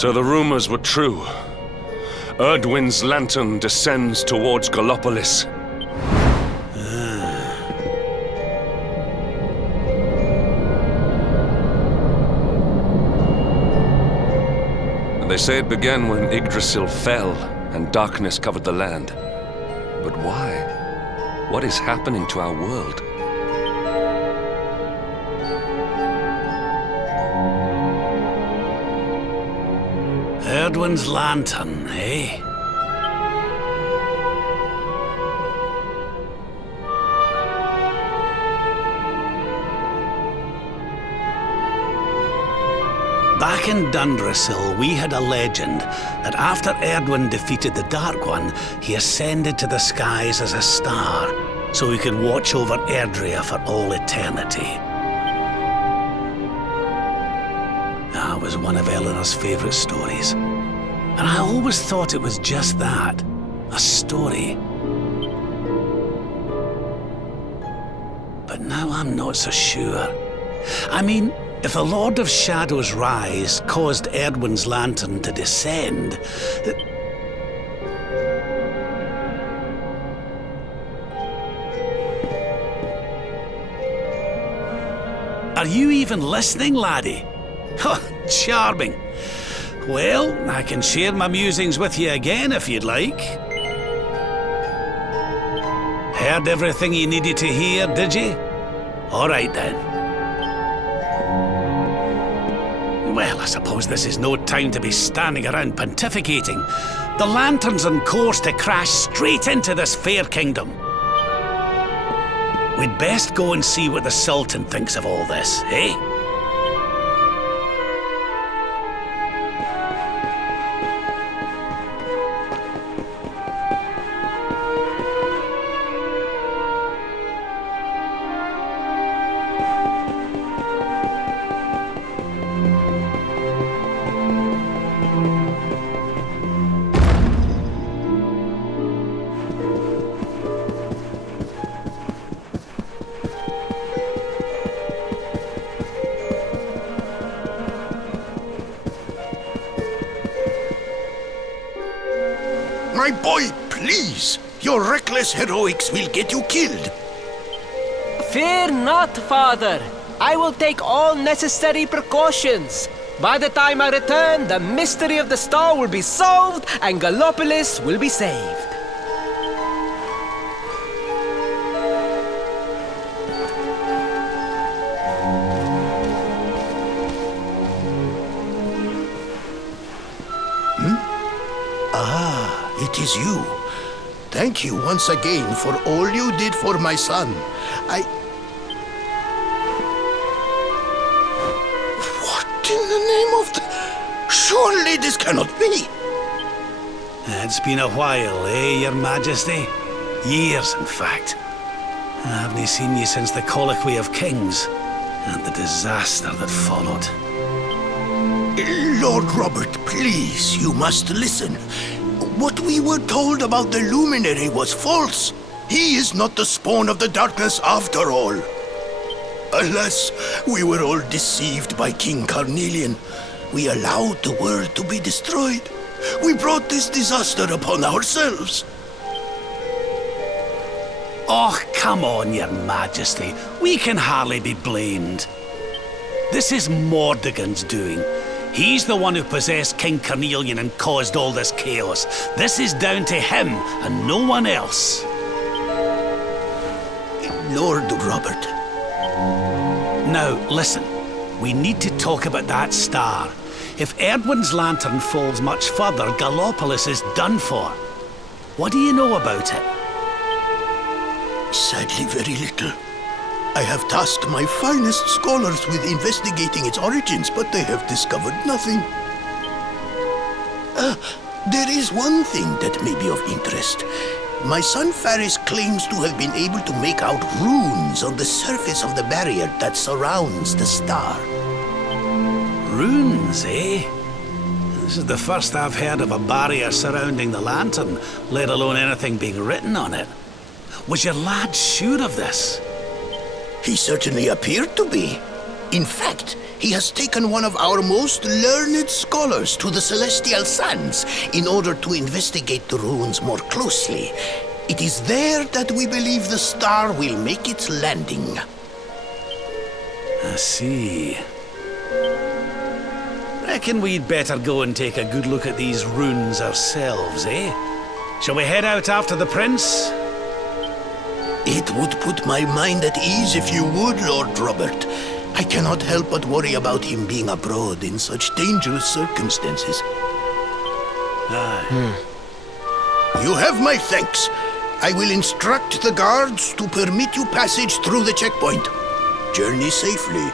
So the rumors were true. Erdwin's lantern descends towards Gallopolis. They say it began when Yggdrasil fell and darkness covered the land. But why? What is happening to our world? Erdwin's lantern, eh? Back in Dundrasil, we had a legend that after Erdwin defeated the Dark One, he ascended to the skies as a star, so he could watch over Erdrea for all eternity. That was one of Eleanor's favorite stories. And I always thought it was just that, a story. But now I'm not so sure. I mean, if the Lord of Shadow's rise caused Erdwin's lantern to descend... Are you even listening, laddie? Oh, charming. Well, I can share my musings with you again if you'd like. Heard everything you needed to hear, did you? All right then. Well, I suppose this is no time to be standing around pontificating. The lantern's on course to crash straight into this fair kingdom. We'd best go and see what the Sultan thinks of all this, eh? My boy, please! Your reckless heroics will get you killed. Fear not, father. I will take all necessary precautions. By the time I return, the mystery of the star will be solved and Gallopolis will be saved. It is you. Thank you once again for all you did for my son. What in the name of the... Surely this cannot be. It's been a while, eh, Your Majesty? Years, in fact. I haven't seen you since the Colloquy of Kings and the disaster that followed. Lord Robert, please, you must listen. What we were told about the Luminary was false. He is not the spawn of the darkness after all. Alas, we were all deceived by King Carnelian. We allowed the world to be destroyed. We brought this disaster upon ourselves. Oh, come on, Your Majesty. We can hardly be blamed. This is Mordegon's doing. He's the one who possessed King Carnelian and caused all this chaos. This is down to him and no one else. Lord Robert. Now, listen. We need to talk about that star. If Erdwin's lantern falls much further, Gallopolis is done for. What do you know about it? Sadly, very little. I have tasked my finest scholars with investigating its origins, but they have discovered nothing. There is one thing that may be of interest. My son Faris claims to have been able to make out runes on the surface of the barrier that surrounds the star. Runes, eh? This is the first I've heard of a barrier surrounding the lantern, let alone anything being written on it. Was your lad sure of this? He certainly appeared to be. In fact, He has taken one of our most learned scholars to the Celestial Sands in order to investigate the ruins more closely. It is there that we believe the star will make its landing. I see. Reckon we'd better go and take a good look at these ruins ourselves, eh? Shall we head out after the prince? It would put my mind at ease if you would, Lord Robert. I cannot help but worry about him being abroad in such dangerous circumstances. You have my thanks. I will instruct the guards to permit you passage through the checkpoint. Journey safely.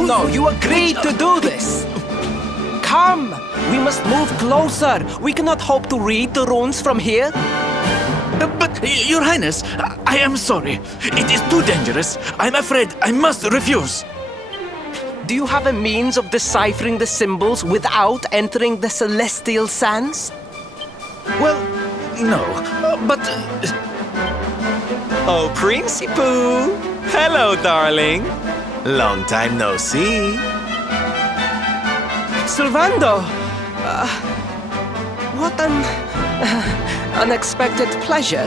No. You agreed to do this. Come. We must move closer. We cannot hope to read the runes from here. But, Your Highness, I am sorry. It is too dangerous. I'm afraid I must refuse. Do you have a means of deciphering the symbols without entering the Celestial Sands? Well, no, but... Oh, Princey Pooh! Hello, darling! Long time no see. Sylvando! What an unexpected pleasure.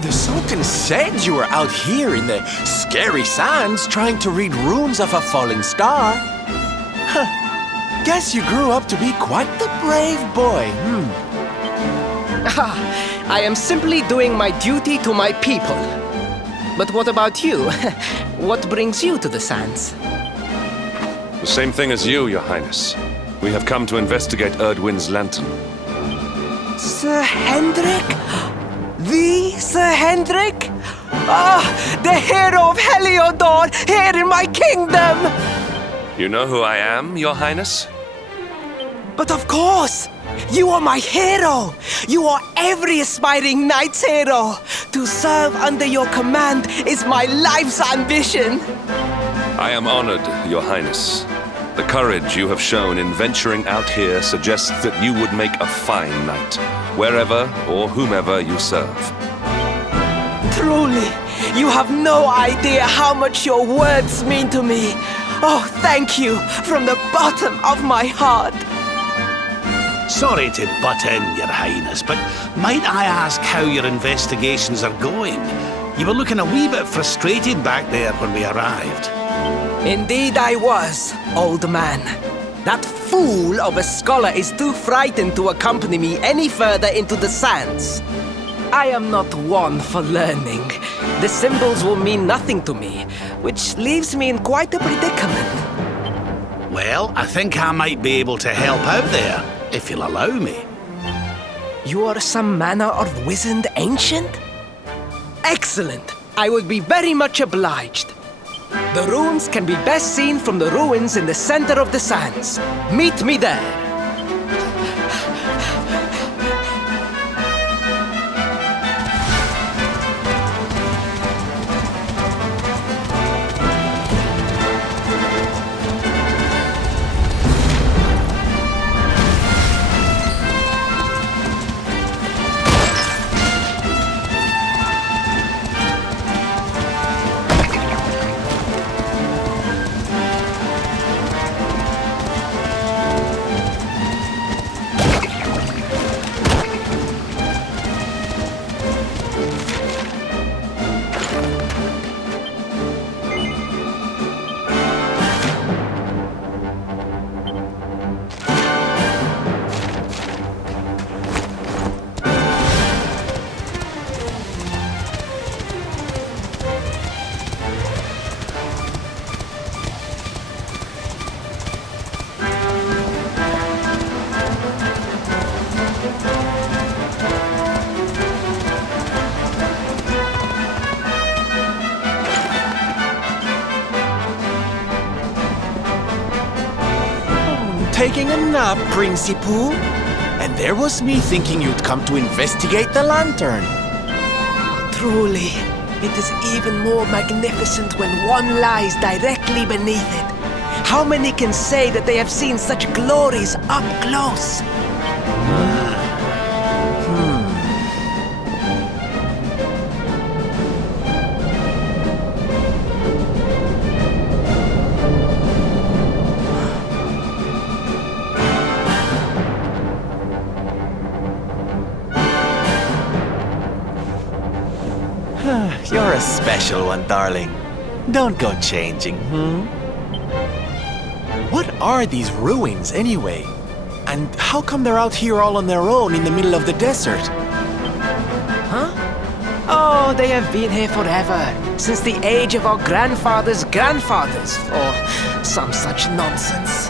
The Sultan said you were out here in the scary sands trying to read runes of a falling star. Huh. Guess you grew up to be quite the brave boy, I am simply doing my duty to my people. But what about you? What brings you to the sands? The same thing as you, Your Highness. We have come to investigate Erdwin's lantern. Sir Hendrik? The Sir Hendrik? Ah, the hero of Heliodor, here in my kingdom! You know who I am, Your Highness? But of course! You are my hero! You are every aspiring knight's hero! To serve under your command is my life's ambition! I am honored, Your Highness. The courage you have shown in venturing out here suggests that you would make a fine knight, wherever or whomever you serve. Truly, you have no idea how much your words mean to me. Oh, thank you from the bottom of my heart. Sorry to butt in, Your Highness, but might I ask how your investigations are going? You were looking a wee bit frustrated back there when we arrived. Indeed I was, old man. That fool of a scholar is too frightened to accompany me any further into the sands. I am not one for learning. The symbols will mean nothing to me, which leaves me in quite a predicament. Well, I think I might be able to help out there, if you'll allow me. You are some manner of wizened ancient? Excellent! I would be very much obliged. The runes can be best seen from the ruins in the center of the sands. Meet me there. Taking a nap, Principal. And there was me thinking you'd come to investigate the lantern. Truly, it is even more magnificent when one lies directly beneath it. How many can say that they have seen such glories up close? You're a special one, darling. Don't go changing, What are these ruins, anyway? And how come they're out here all on their own in the middle of the desert? Huh? Oh, they have been here forever, since the age of our grandfathers' grandfathers, or some such nonsense.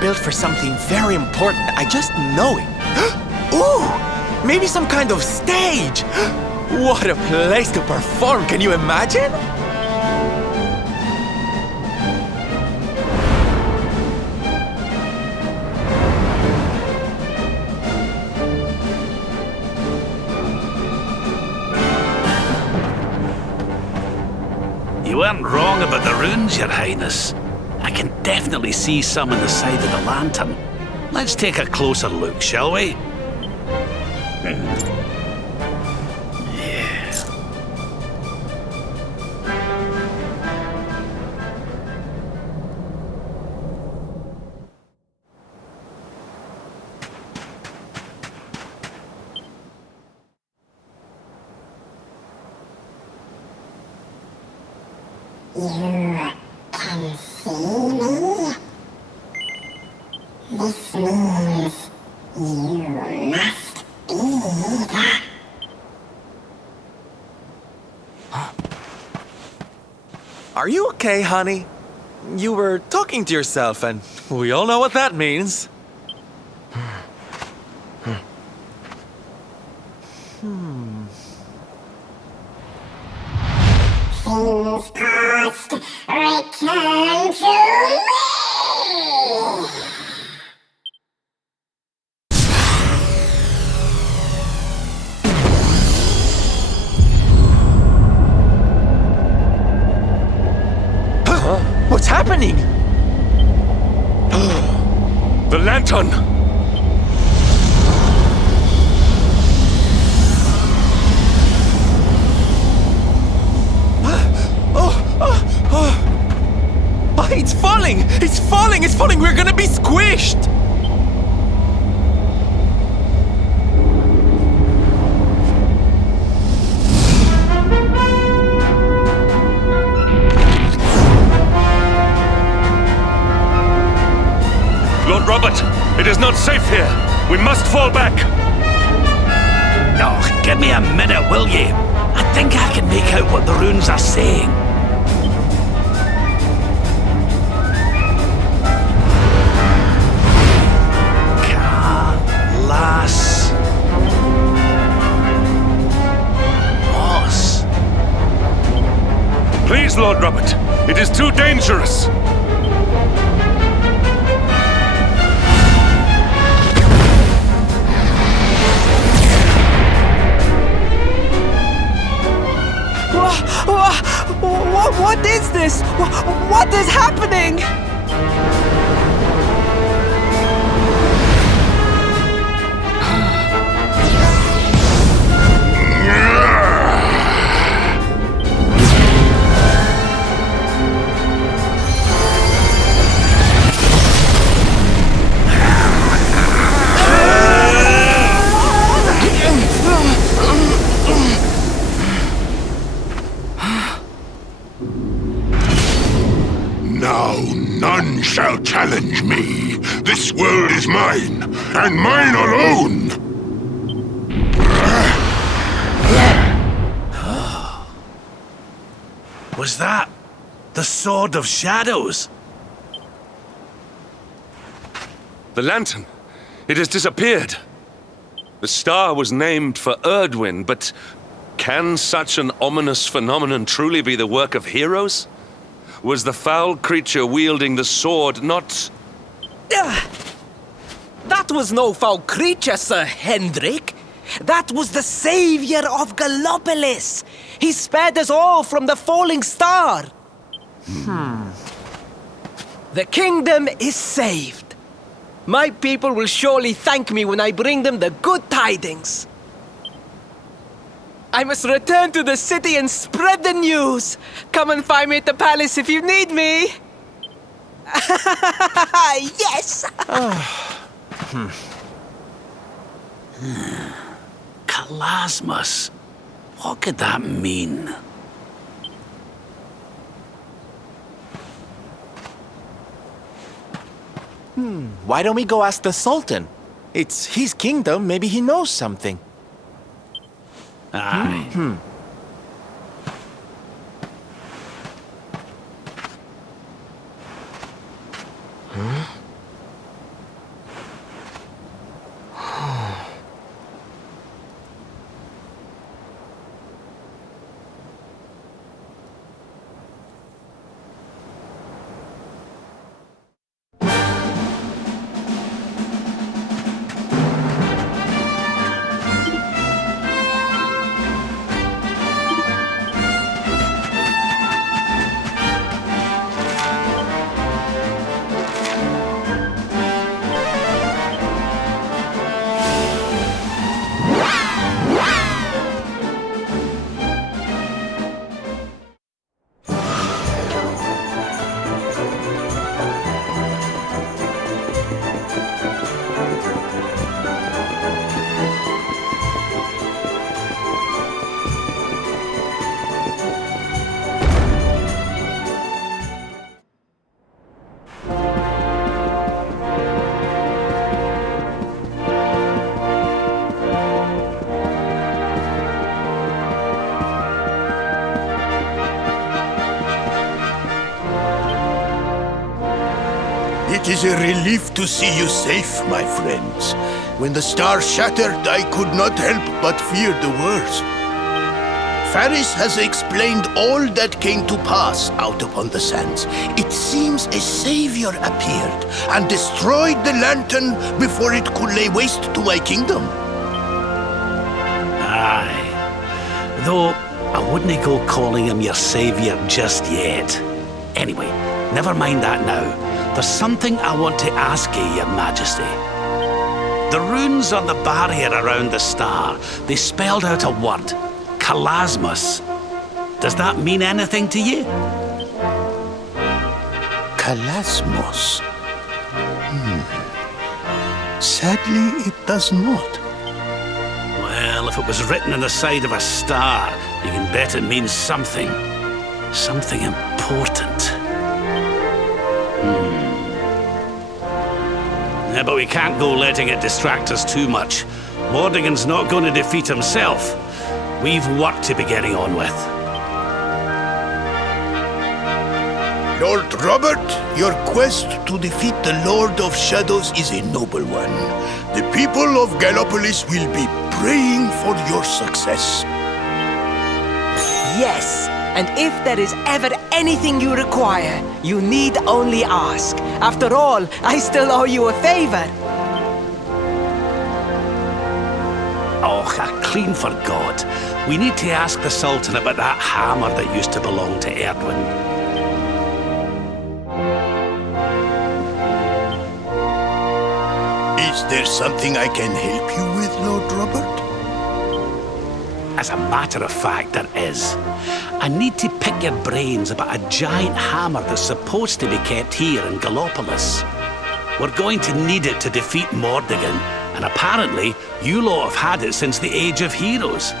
Built for something very important. I just know it. Ooh! Maybe some kind of stage! What a place to perform, can you imagine? You weren't wrong about the runes, Your Highness. I can definitely see some in the side of the lantern. Let's take a closer look, shall we? Yeah. You can see me? This means you must be the... Are you okay, honey? You were talking to yourself, and we all know what that means. Things past, return to me! What's happening? The lantern! It's falling! It's falling! It's falling! We're gonna be squished! Robert, it is not safe here. We must fall back. Oh, give me a minute, will you? I think I can make out what the runes are saying. Moss. Please, Lord Robert, it is too dangerous. What is this? What is happening? Now none shall challenge me. This world is mine, and mine alone. Was that the Sword of Shadows? The lantern. It has disappeared. The star was named for Erdwin, but can such an ominous phenomenon truly be the work of heroes? Was the foul creature wielding the sword not... That was no foul creature, Sir Hendrik. That was the savior of Gallopolis. He spared us all from the falling star. The kingdom is saved. My people will surely thank me when I bring them the good tidings. I must return to the city and spread the news. Come and find me at the palace if you need me. Yes! Kalasmus. What could that mean? Why don't we go ask the Sultan? It's his kingdom, maybe he knows something. Aye. It is a relief to see you safe, my friends. When the star shattered, I could not help but fear the worst. Faris has explained all that came to pass out upon the sands. It seems a savior appeared and destroyed the lantern before it could lay waste to my kingdom. Aye. Though, I wouldn't go calling him your savior just yet. Anyway, never mind that now. There's something I want to ask you, Your Majesty. The runes on the barrier around the star, they spelled out a word. Kalasmus. Does that mean anything to you? Kalasmos. Sadly, it does not. Well, if it was written on the side of a star, you can bet it means something. Something important. Yeah, but we can't go letting it distract us too much. Mordigan's not going to defeat himself. We've work to be getting on with. Lord Robert, your quest to defeat the Lord of Shadows is a noble one. The people of Gallopolis will be praying for your success. Yes, and if there is ever anything you require, you need only ask. After all, I still owe you a favor. Oh, I clean forgot. We need to ask the Sultan about that hammer that used to belong to Erdwin. Is there something I can help you with, Lord Robert? As a matter of fact, there is. I need to pick your brains about a giant hammer that's supposed to be kept here in Gallopolis. We're going to need it to defeat Mordigan, and apparently, you lot have had it since the Age of Heroes.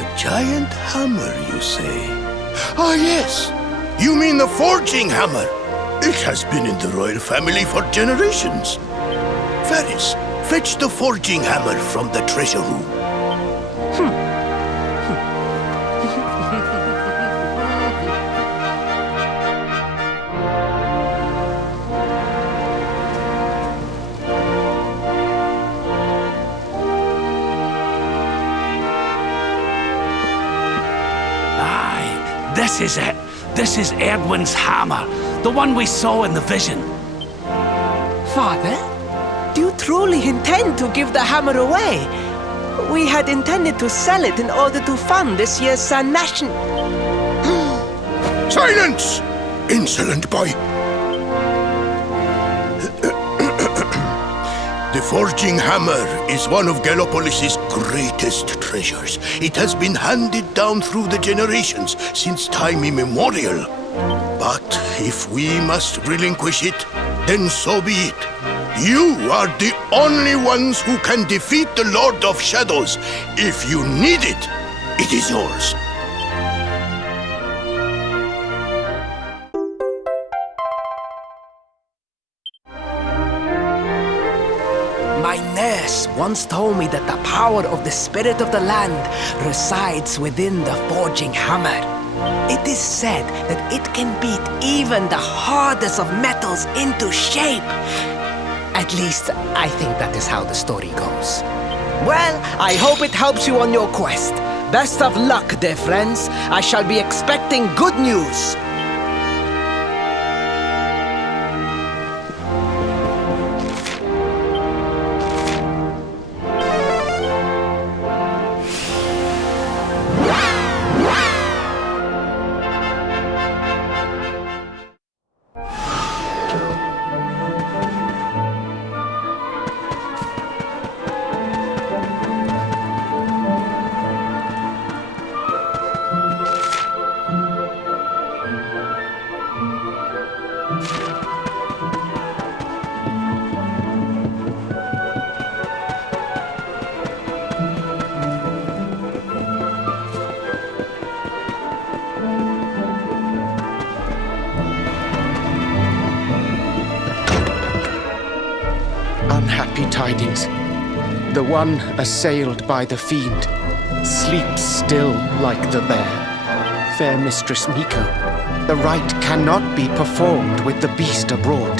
A giant hammer, you say? Ah, yes. You mean the forging hammer? It has been in the royal family for generations. Varys, fetch the forging hammer from the treasure room. Aye, this is it. This is Erdwin's hammer, the one we saw in the vision. Father, do you truly intend to give the hammer away? We had intended to sell it in order to fund this year's Sun Nation. Silence! Insolent boy! The forging hammer is one of Gallopolis' greatest treasures. It has been handed down through the generations since time immemorial. But if we must relinquish it, then so be it. You are the only ones who can defeat the Lord of Shadows. If you need it, it is yours. My nurse once told me that the power of the spirit of the land resides within the forging hammer. It is said that it can beat even the hardest of metals into shape. At least, I think that is how the story goes. Well, I hope it helps you on your quest. Best of luck, dear friends. I shall be expecting good news. Unhappy tidings. The one assailed by the fiend sleeps still like the bear. Fair Mistress Miko, the rite cannot be performed with the beast abroad.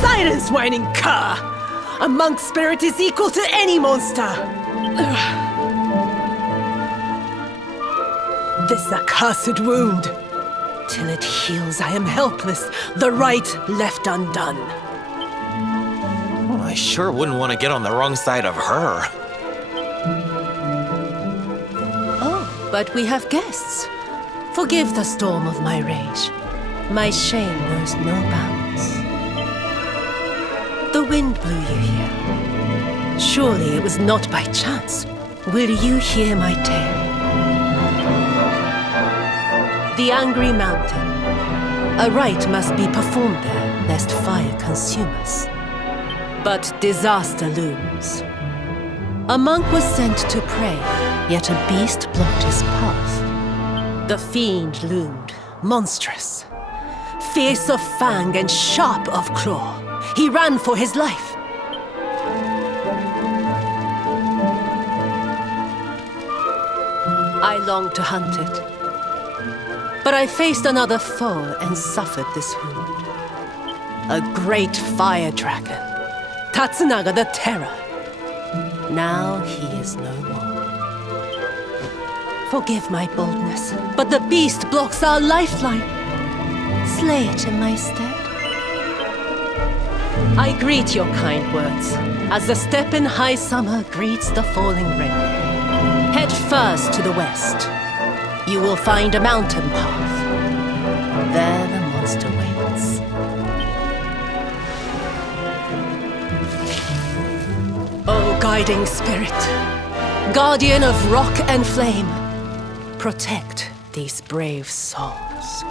Silence, whining cur! A monk's spirit is equal to any monster! This accursed wound. Till it heals, I am helpless, the rite left undone. I sure wouldn't want to get on the wrong side of her. Oh, but we have guests. Forgive the storm of my rage. My shame knows no bounds. The wind blew you here. Surely it was not by chance. Will you hear my tale? The Angry Mountain. A rite must be performed there, lest fire consume us. But disaster looms. A monk was sent to pray, yet a beast blocked his path. The fiend loomed, monstrous. Fierce of fang and sharp of claw, he ran for his life. I longed to hunt it, but I faced another foe and suffered this wound. A great fire dragon, Tatsunaga the Terror. Now he is no more. Forgive my boldness, but the beast blocks our lifeline. Slay it in my stead. I greet your kind words, as the steppe in high summer greets the falling rain. Head first to the west. You will find a mountain path. There the monster waits. O guiding spirit, guardian of rock and flame, protect these brave souls.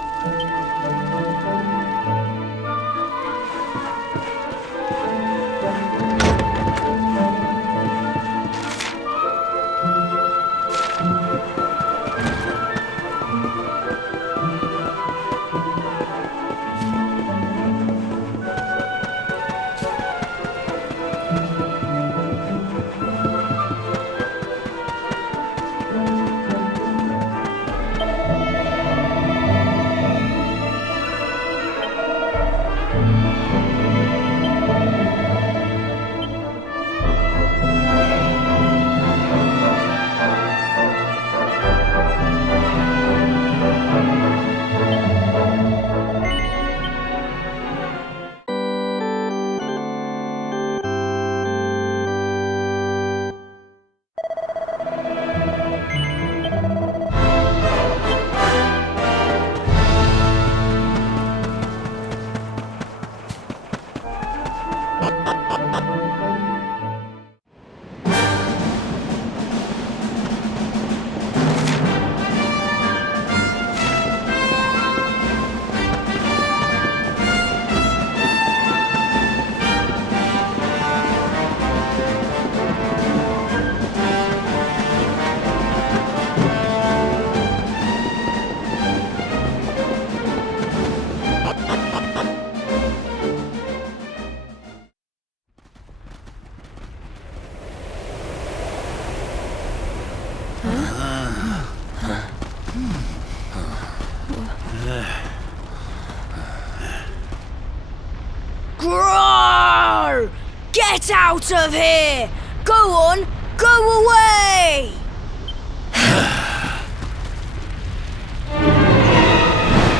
Groar! Get out of here! Go on, go away!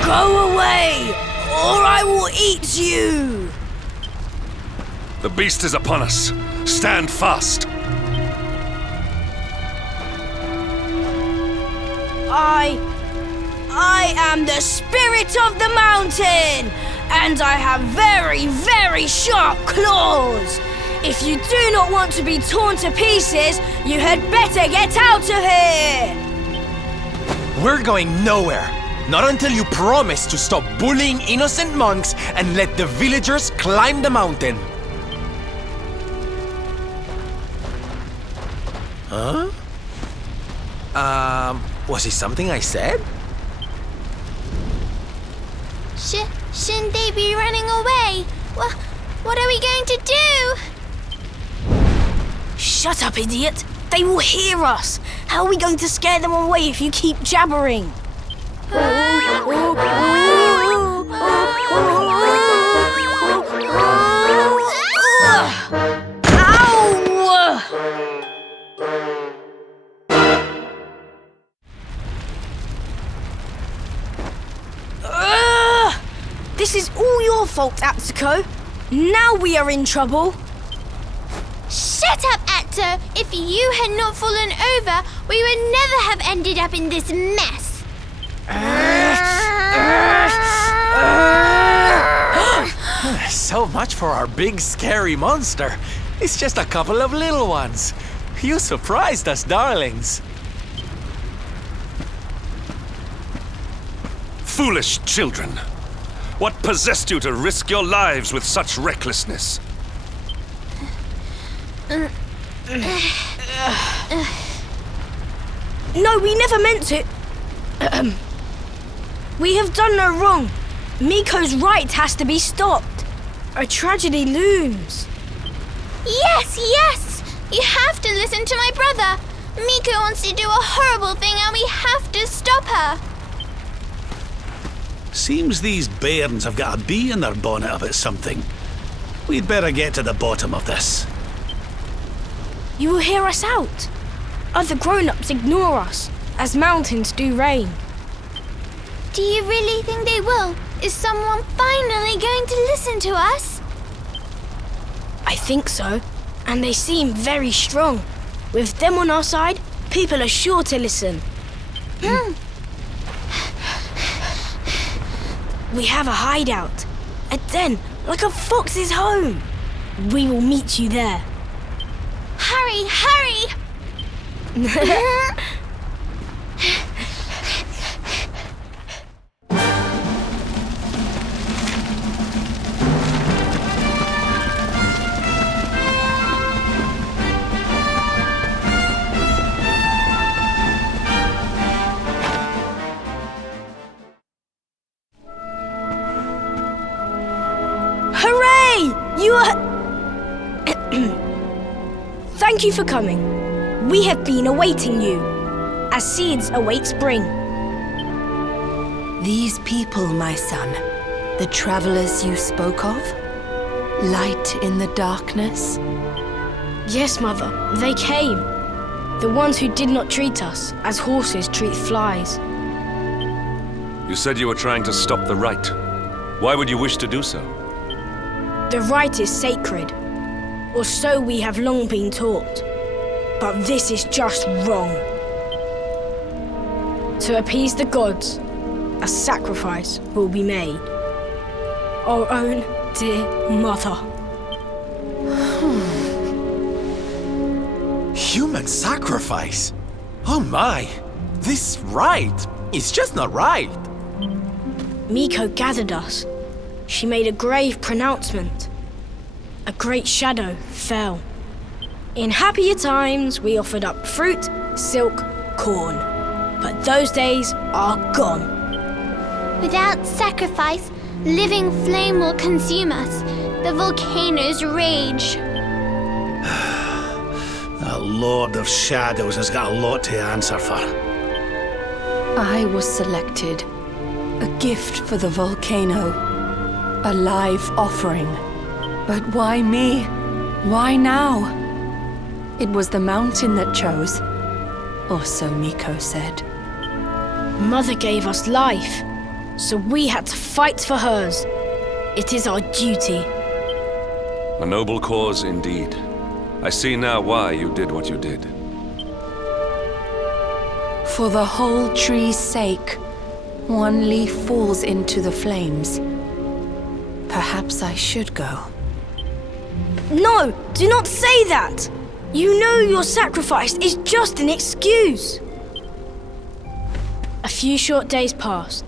Go away, or I will eat you! The beast is upon us. Stand fast. I am the spirit of the mountain, and I have very, very sharp claws. If you do not want to be torn to pieces, you had better get out of here! We're going nowhere. Not until you promise to stop bullying innocent monks and let the villagers climb the mountain. Huh? Was it something I said? Shouldn't they be running away? What are we going to do? Shut up, idiot! They will hear us! How are we going to scare them away if you keep jabbering? This is all your fault, Atsuko. Now we are in trouble. Shut up, Atto! If you had not fallen over, we would never have ended up in this mess. So much for our big scary monster. It's just a couple of little ones. You surprised us, darlings. Foolish children. What possessed you to risk your lives with such recklessness? No, we never meant to. We have done no wrong. Miko's right has to be stopped. A tragedy looms. Yes, yes! You have to listen to my brother. Miko wants to do a horrible thing and we have to stop her. Seems these bairns have got a bee in their bonnet about something. We'd better get to the bottom of this. You will hear us out. Other grown-ups ignore us, as mountains do rain. Do you really think they will? Is someone finally going to listen to us? I think so, and they seem very strong. With them on our side, people are sure to listen. We have a hideout, a den, like a fox's home. We will meet you there. Hurry, hurry! Hooray! You are... Thank you for coming. We have been awaiting you, as seeds await spring. These people, my son, the travelers you spoke of? Light in the darkness? Yes, Mother, they came. The ones who did not treat us as horses treat flies. You said you were trying to stop the rite. Why would you wish to do so? The rite is sacred, or so we have long been taught. But this is just wrong. To appease the gods, a sacrifice will be made. Our own dear mother. Human sacrifice? Oh my! This rite is just not right. Miko gathered us. She made a grave pronouncement. A great shadow fell. In happier times, we offered up fruit, silk, corn. But those days are gone. Without sacrifice, living flame will consume us. The volcanoes rage. The Lord of Shadows has got a lot to answer for. I was selected. A gift for the volcano. A live offering. But why me? Why now? It was the mountain that chose. Or so Miko said. Mother gave us life, so we had to fight for hers. It is our duty. A noble cause indeed. I see now why you did what you did. For the whole tree's sake, one leaf falls into the flames. Perhaps I should go. No, do not say that! You know your sacrifice is just an excuse. A few short days passed.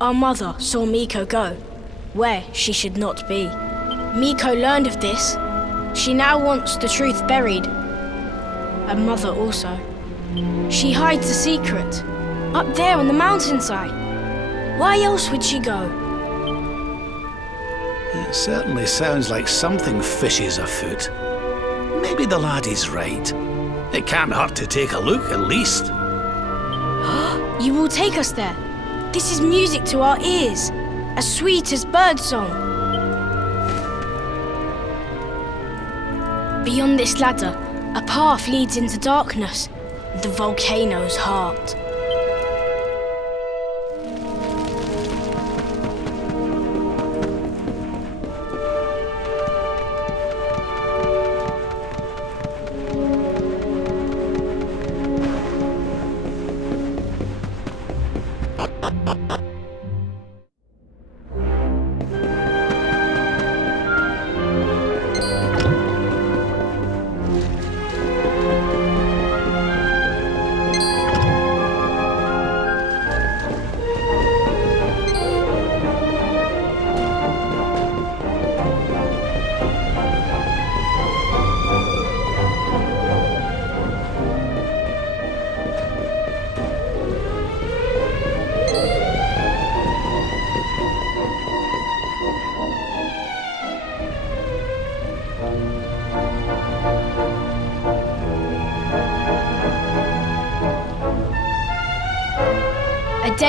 Our mother saw Miko go, where she should not be. Miko learned of this. She now wants the truth buried. Her mother also. She hides a secret, up there on the mountainside. Why else would she go? It certainly sounds like something fishy is afoot. Maybe the laddie's right. It can't hurt to take a look, at least. You will take us there. This is music to our ears, as sweet as birdsong. Beyond this ladder, a path leads into darkness, the volcano's heart.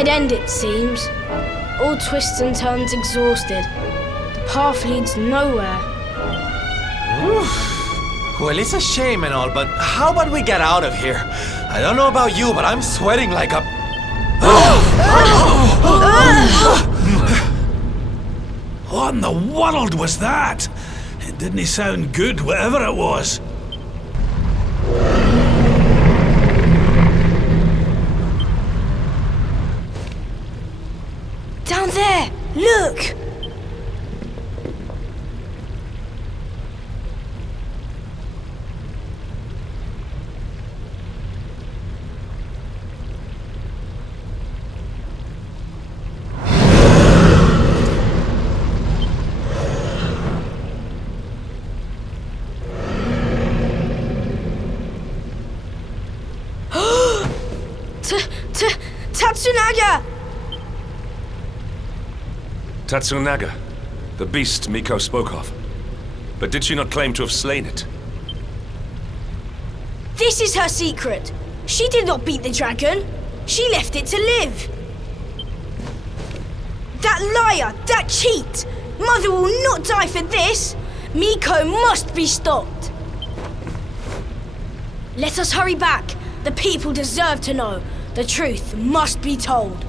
dead end, it seems. All twists and turns exhausted. The path leads nowhere. Well, it's a shame and all, but how about we get out of here? I don't know about you, but I'm sweating like a... What in the world was that? It didn't sound good, whatever it was. Down there! Look! Tatsunaga! Tatsunaga, the beast Miko spoke of. But did she not claim to have slain it? This is her secret. She did not beat the dragon. She left it to live. That liar! That cheat! Mother will not die for this! Miko must be stopped! Let us hurry back. The people deserve to know. The truth must be told.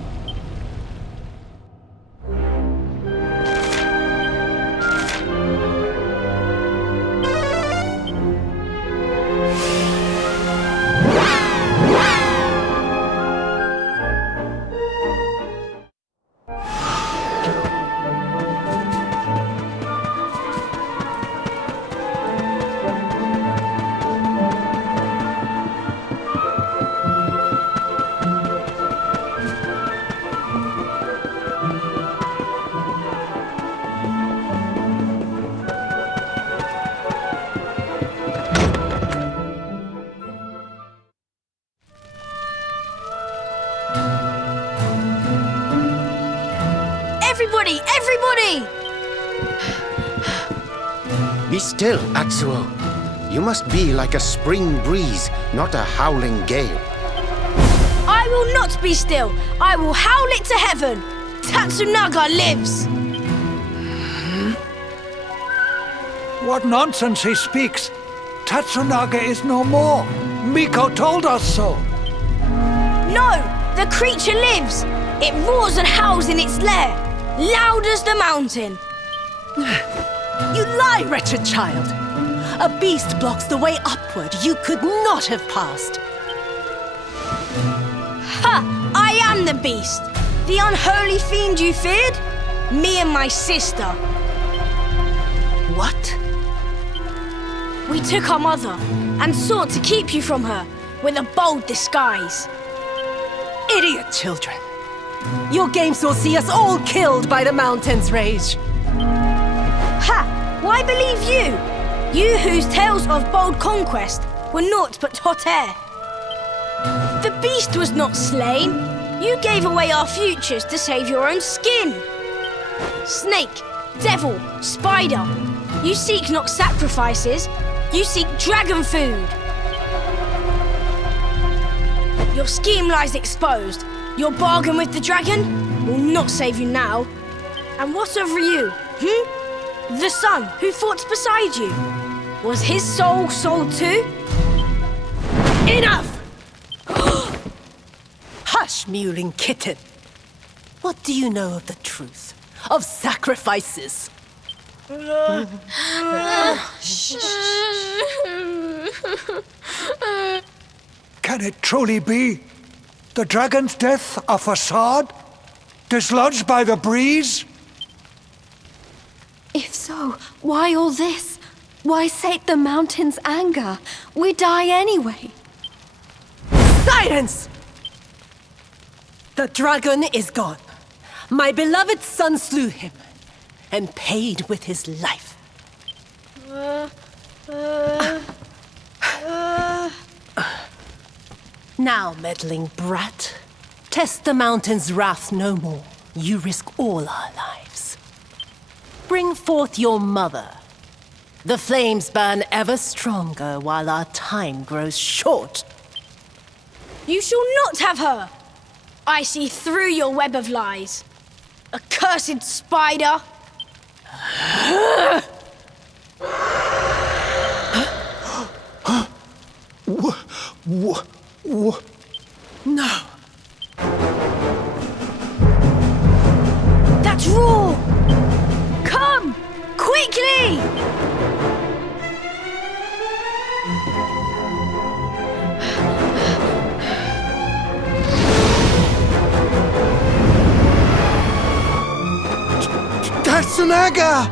Everybody! Be still, Atsuo. You must be like a spring breeze, not a howling gale. I will not be still. I will howl it to heaven. Tatsunaga lives. What nonsense he speaks. Tatsunaga is no more. Miko told us so. No, the creature lives. It roars and howls in its lair, loud as the mountain. You lie, wretched child. A beast blocks the way upward you could not have passed. Ha! I am the beast. The unholy fiend you feared? Me and my sister. What? We took our mother and sought to keep you from her with a bold disguise. Idiot children. Your games will see us all killed by the mountain's rage. Ha! Why believe you? You whose tales of bold conquest were naught but hot air. The beast was not slain. You gave away our futures to save your own skin. Snake, devil, spider. You seek not sacrifices. You seek dragon food. Your scheme lies exposed. Your bargain with the dragon will not save you now. And what of you? The son who fought beside you. Was his soul sold too? Enough! Hush, mewling kitten. What do you know of the truth? Of sacrifices? Can it truly be? The dragon's death a facade? Dislodged by the breeze? If so, why all this? Why sate the mountain's anger? We die anyway. Silence! The dragon is gone. My beloved son slew him, and paid with his life. Now, meddling brat, test the mountain's wrath no more. You risk all our lives. Bring forth your mother. The flames burn ever stronger while our time grows short. You shall not have her! I see through your web of lies. Accursed spider! No. That's Raw! Come! Quickly! Tatsunaga!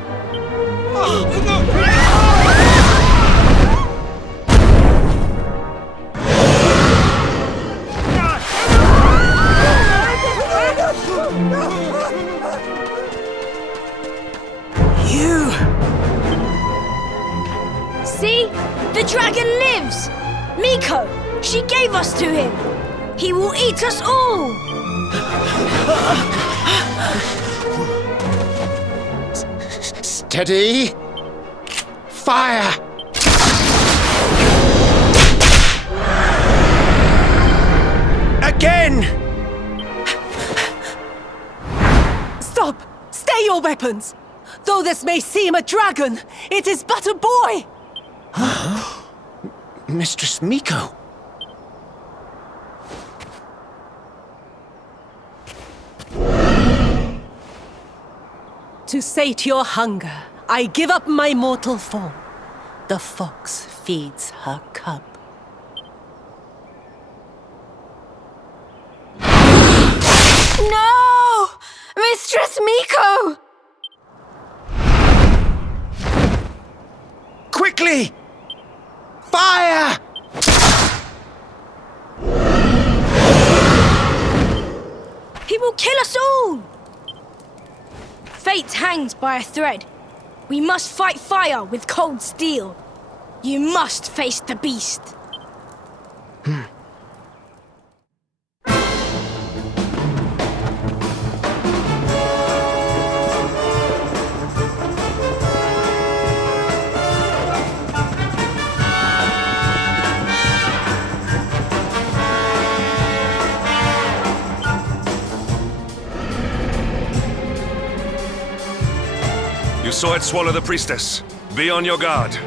You! See? The dragon lives! Miko! She gave us to him! He will eat us all! Steady. Fire! Again! Stop! Stay your weapons! Though this may seem a dragon, it is but a boy! Mistress Miko. To sate your hunger, I give up my mortal form. The fox feeds her cub. No! Mistress Miko! Quickly! Fire! He will kill us all! Fate hangs by a thread. We must fight fire with cold steel. You must face the beast. You saw it swallow the priestess. Be on your guard.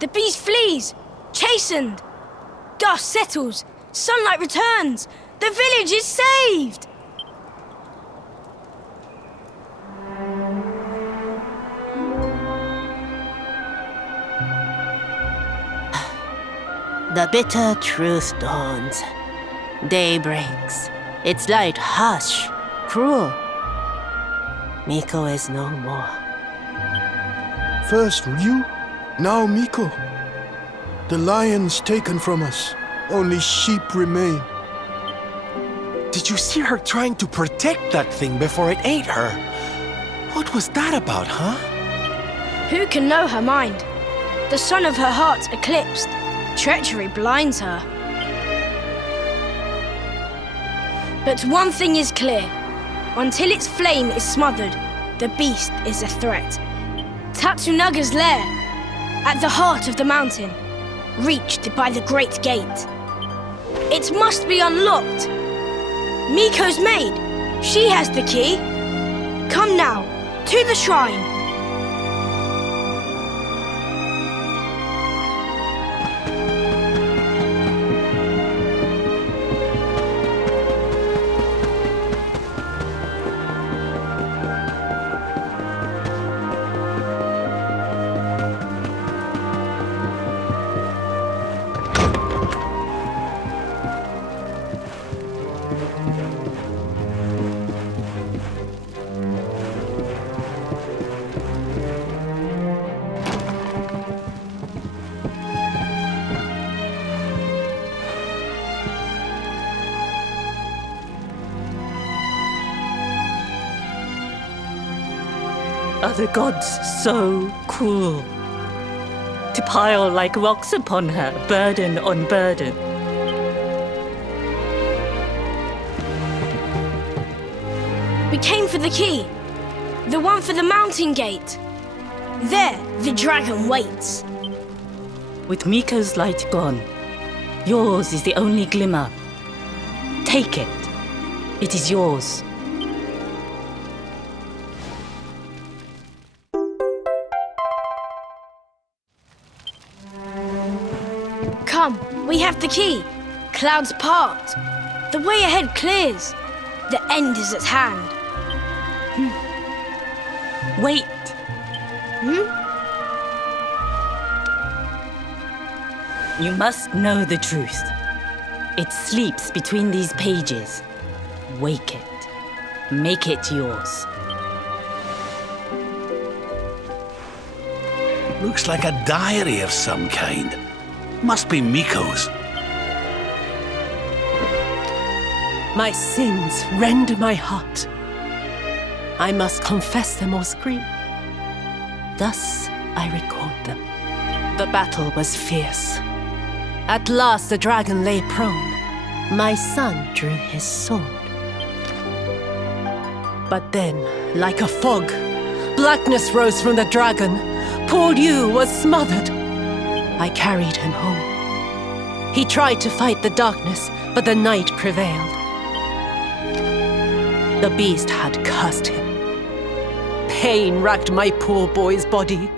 The beast flees, chastened. Dust settles, sunlight returns. The village is saved. The bitter truth dawns. Day breaks. Its light harsh, cruel. Miko is no more. First Ryu, now Miko. The lion's taken from us. Only sheep remain. Did you see her trying to protect that thing before it ate her? What was that about, huh? Who can know her mind? The sun of her heart eclipsed. Treachery blinds her. But one thing is clear. Until its flame is smothered, the beast is a threat. Tatsunaga's lair, at the heart of the mountain, reached by the great gate. It must be unlocked. Miko's maid, she has the key. Come now, to the shrine. Are the gods so cruel? To pile like rocks upon her, burden on burden. We came for the key. The one for the mountain gate. There, the dragon waits. With Miko's light gone, yours is the only glimmer. Take it. It is yours. Come, we have the key. Clouds part. The way ahead clears. The end is at hand. Wait. You must know the truth. It sleeps between these pages. Wake it. Make it yours. Looks like a diary of some kind. Must be Miko's. My sins rend my heart. I must confess them or scream. Thus I record them. The battle was fierce. At last the dragon lay prone. My son drew his sword. But then, like a fog, blackness rose from the dragon. Poor Yu was smothered. I carried him home. He tried to fight the darkness, but the night prevailed. The beast had cursed him. Pain racked my poor boy's body.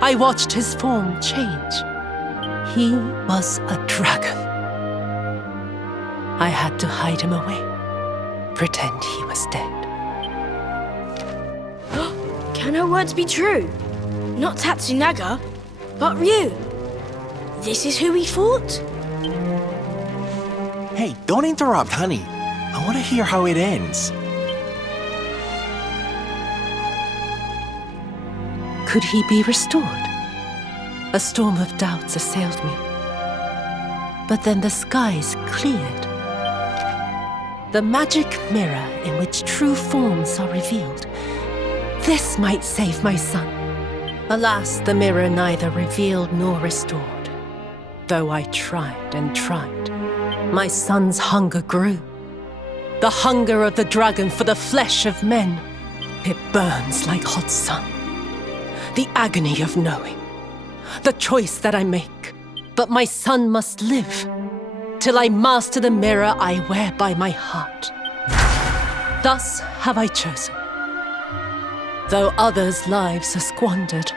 I watched his form change. He was a dragon. I had to hide him away, pretend he was dead. Can her words be true? Not Tatsunaga, but Ryu. This is who we fought? Hey, don't interrupt, honey. I want to hear how it ends. Could he be restored? A storm of doubts assailed me. But then the skies cleared. The magic mirror in which true forms are revealed. This might save my son. Alas, the mirror neither revealed nor restored. Though I tried and tried, my son's hunger grew. The hunger of the dragon for the flesh of men. It burns like hot sun. The agony of knowing. The choice that I make. But my son must live. Till I master the mirror I wear by my heart. Thus have I chosen. Though others' lives are squandered,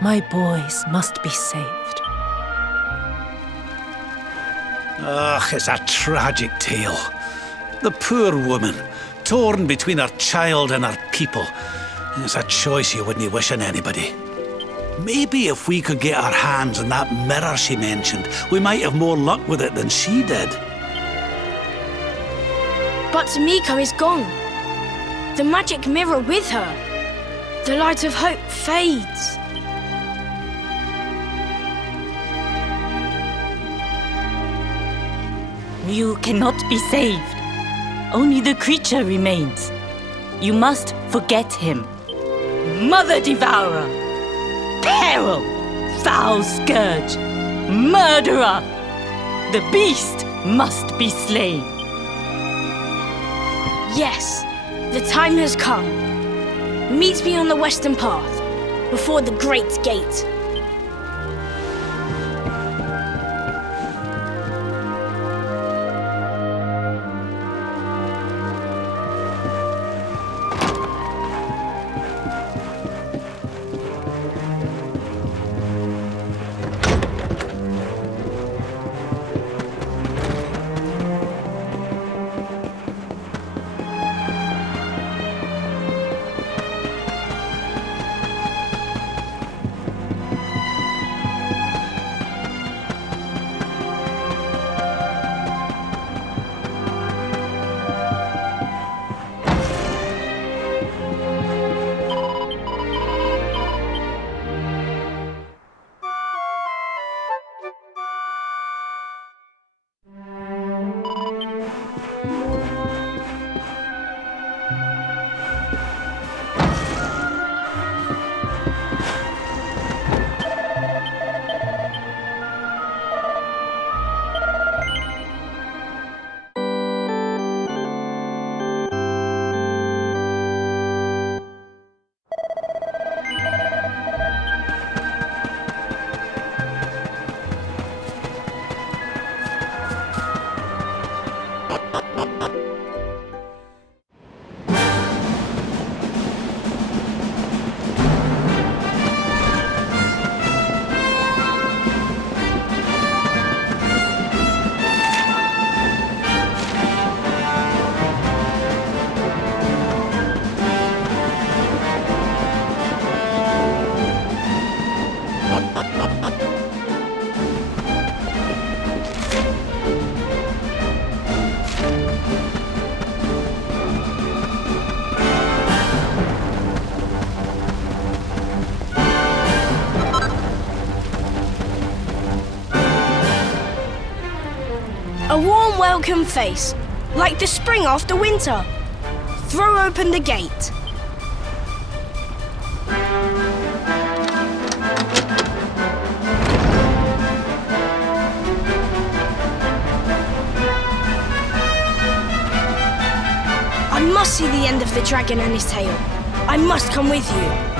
my boys must be saved. Ugh, it's a tragic tale. The poor woman, torn between her child and her people. It's a choice you wouldn't wish on anybody. Maybe if we could get our hands on that mirror she mentioned, we might have more luck with it than she did. But Miko is gone. The magic mirror with her. The light of hope fades. You cannot be saved. Only the creature remains. You must forget him. Mother Devourer! Peril! Foul Scourge! Murderer! The beast must be slain. Yes, the time has come. Meet me on the western path, before the great gate. warm welcome face, like the spring after winter. Throw open the gate. I must see the end of the dragon and his tail. I must come with you.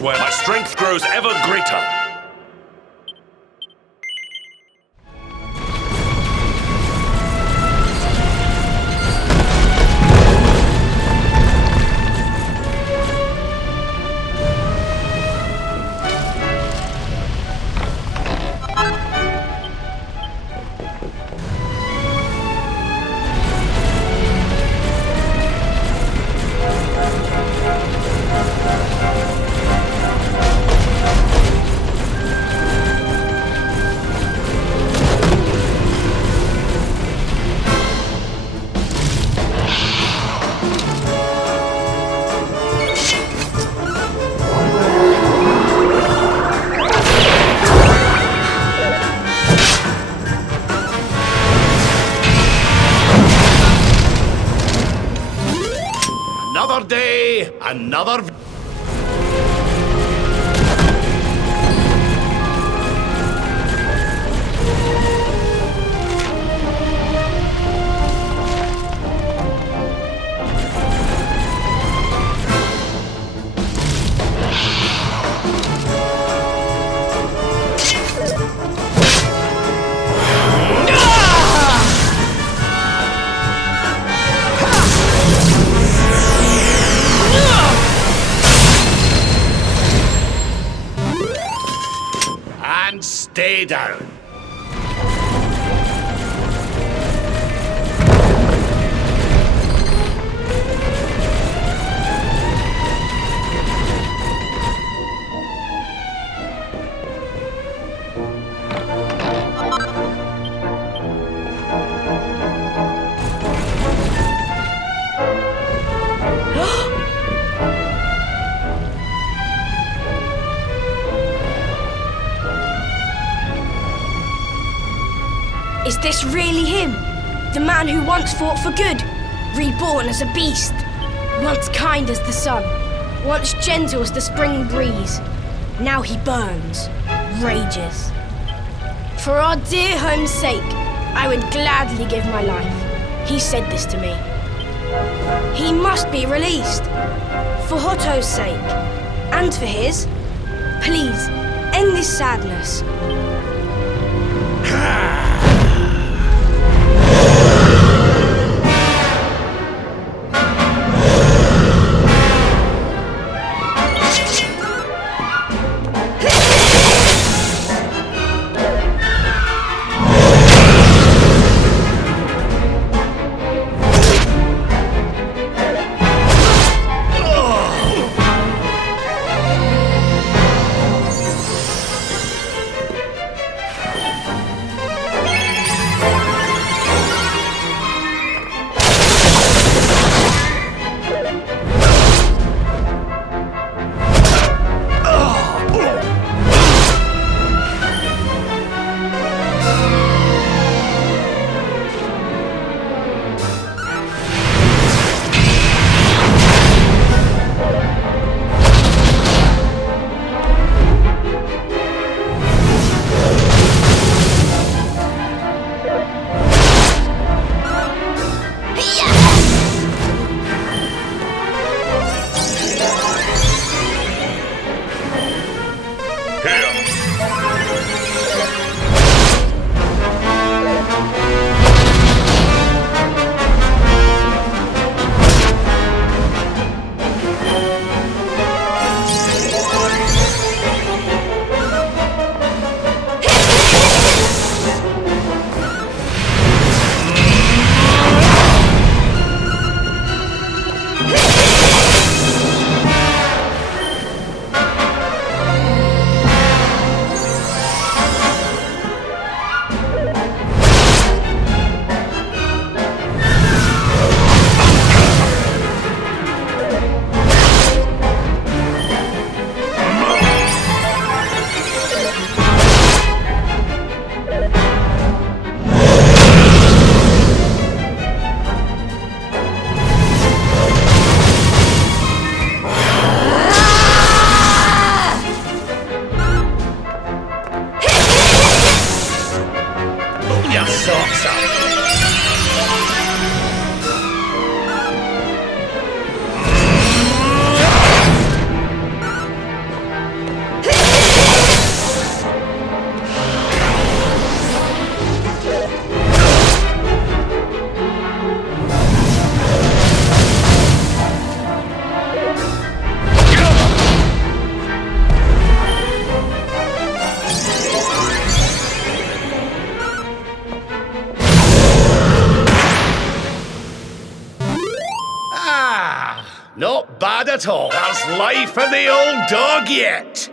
Where my strength grows ever greater. Another day, another... Stay down. Is this really him? The man who once fought for good, reborn as a beast. Once kind as the sun, once gentle as the spring breeze. Now he burns, rages. For our dear home's sake, I would gladly give my life. He said this to me. He must be released. For Hotto's sake. And for his. Please, end this sadness. Not bad at all. That's life for the old dog yet.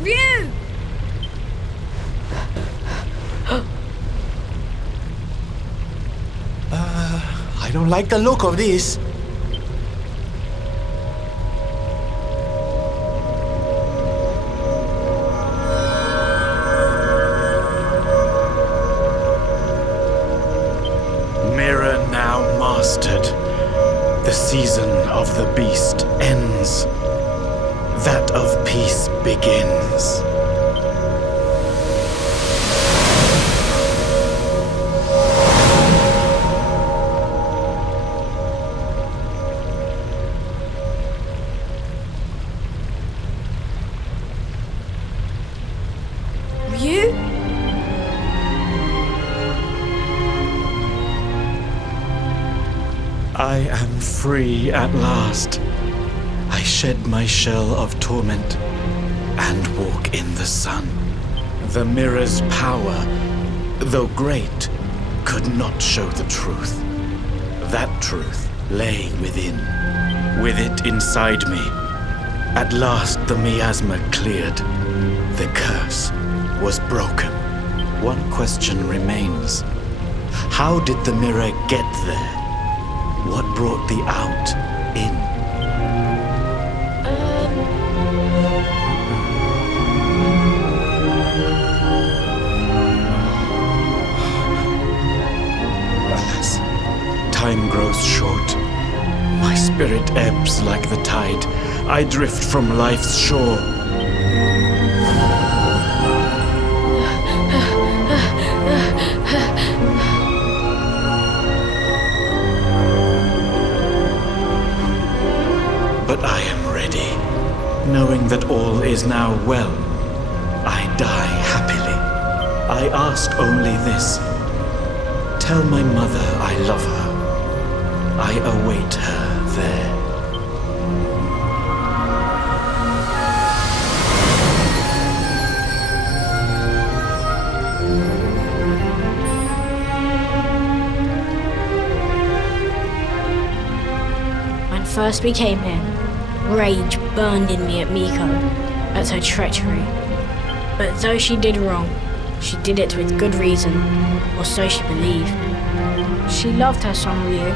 Ryu! I don't like the look of this. Mirror now mastered. The season of the beast ends. That of peace begins. Ryu? I am free at last. I shed my shell of torment and walk in the sun. The mirror's power, though great, could not show the truth. That truth lay within. With it inside me, at last the miasma cleared. The curse was broken. One question remains. How did the mirror get there? What brought the out in? Alas, time grows short. My spirit ebbs like the tide. I drift from life's shore. But I am ready, knowing that all is now well. I die happily. I ask only this. Tell my mother I love her. I await her there. When first we came here, rage burned in me at Miko, at her treachery. But though she did wrong, she did it with good reason, or so she believed. She loved her son Ryu,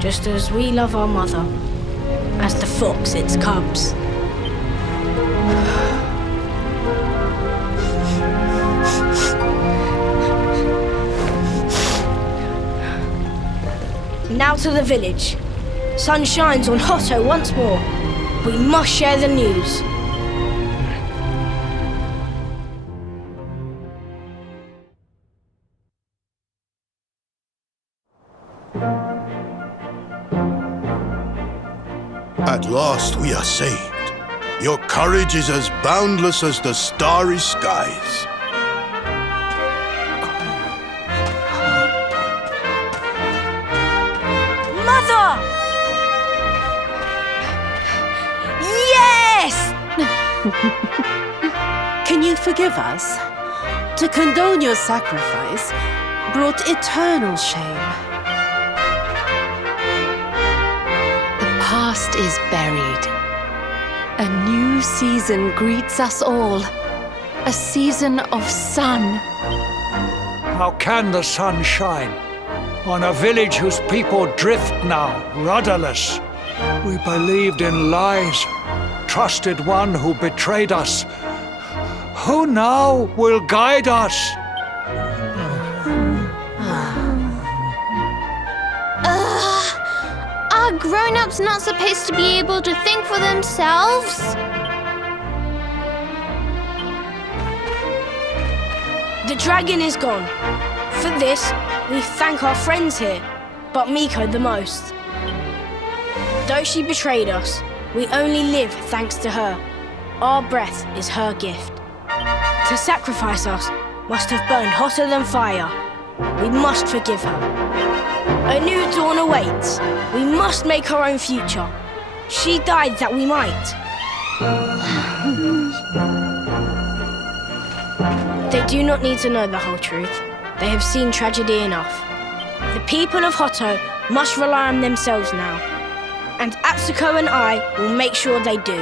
just as we love our mother, as the fox its cubs. Now to the village. Sun shines on Hotto once more. We must share the news. At last we are saved. Your courage is as boundless as the starry skies. Mother! Yes! Can you forgive us? To condone your sacrifice brought eternal shame. The past is buried. A new season greets us all. A season of sun. How can the sun shine on a village whose people drift now, rudderless? We believed in lies, trusted one who betrayed us. Who now will guide us? Are grown-ups not supposed to be able to think for themselves? The dragon is gone. For this, we thank our friends here, but Miko the most. Though she betrayed us, we only live thanks to her. Our breath is her gift. To sacrifice us must have burned hotter than fire. We must forgive her. A new dawn awaits. We must make our own future. She died that we might. They do not need to know the whole truth. They have seen tragedy enough. The people of Hotto must rely on themselves now. And Atsuko and I will make sure they do.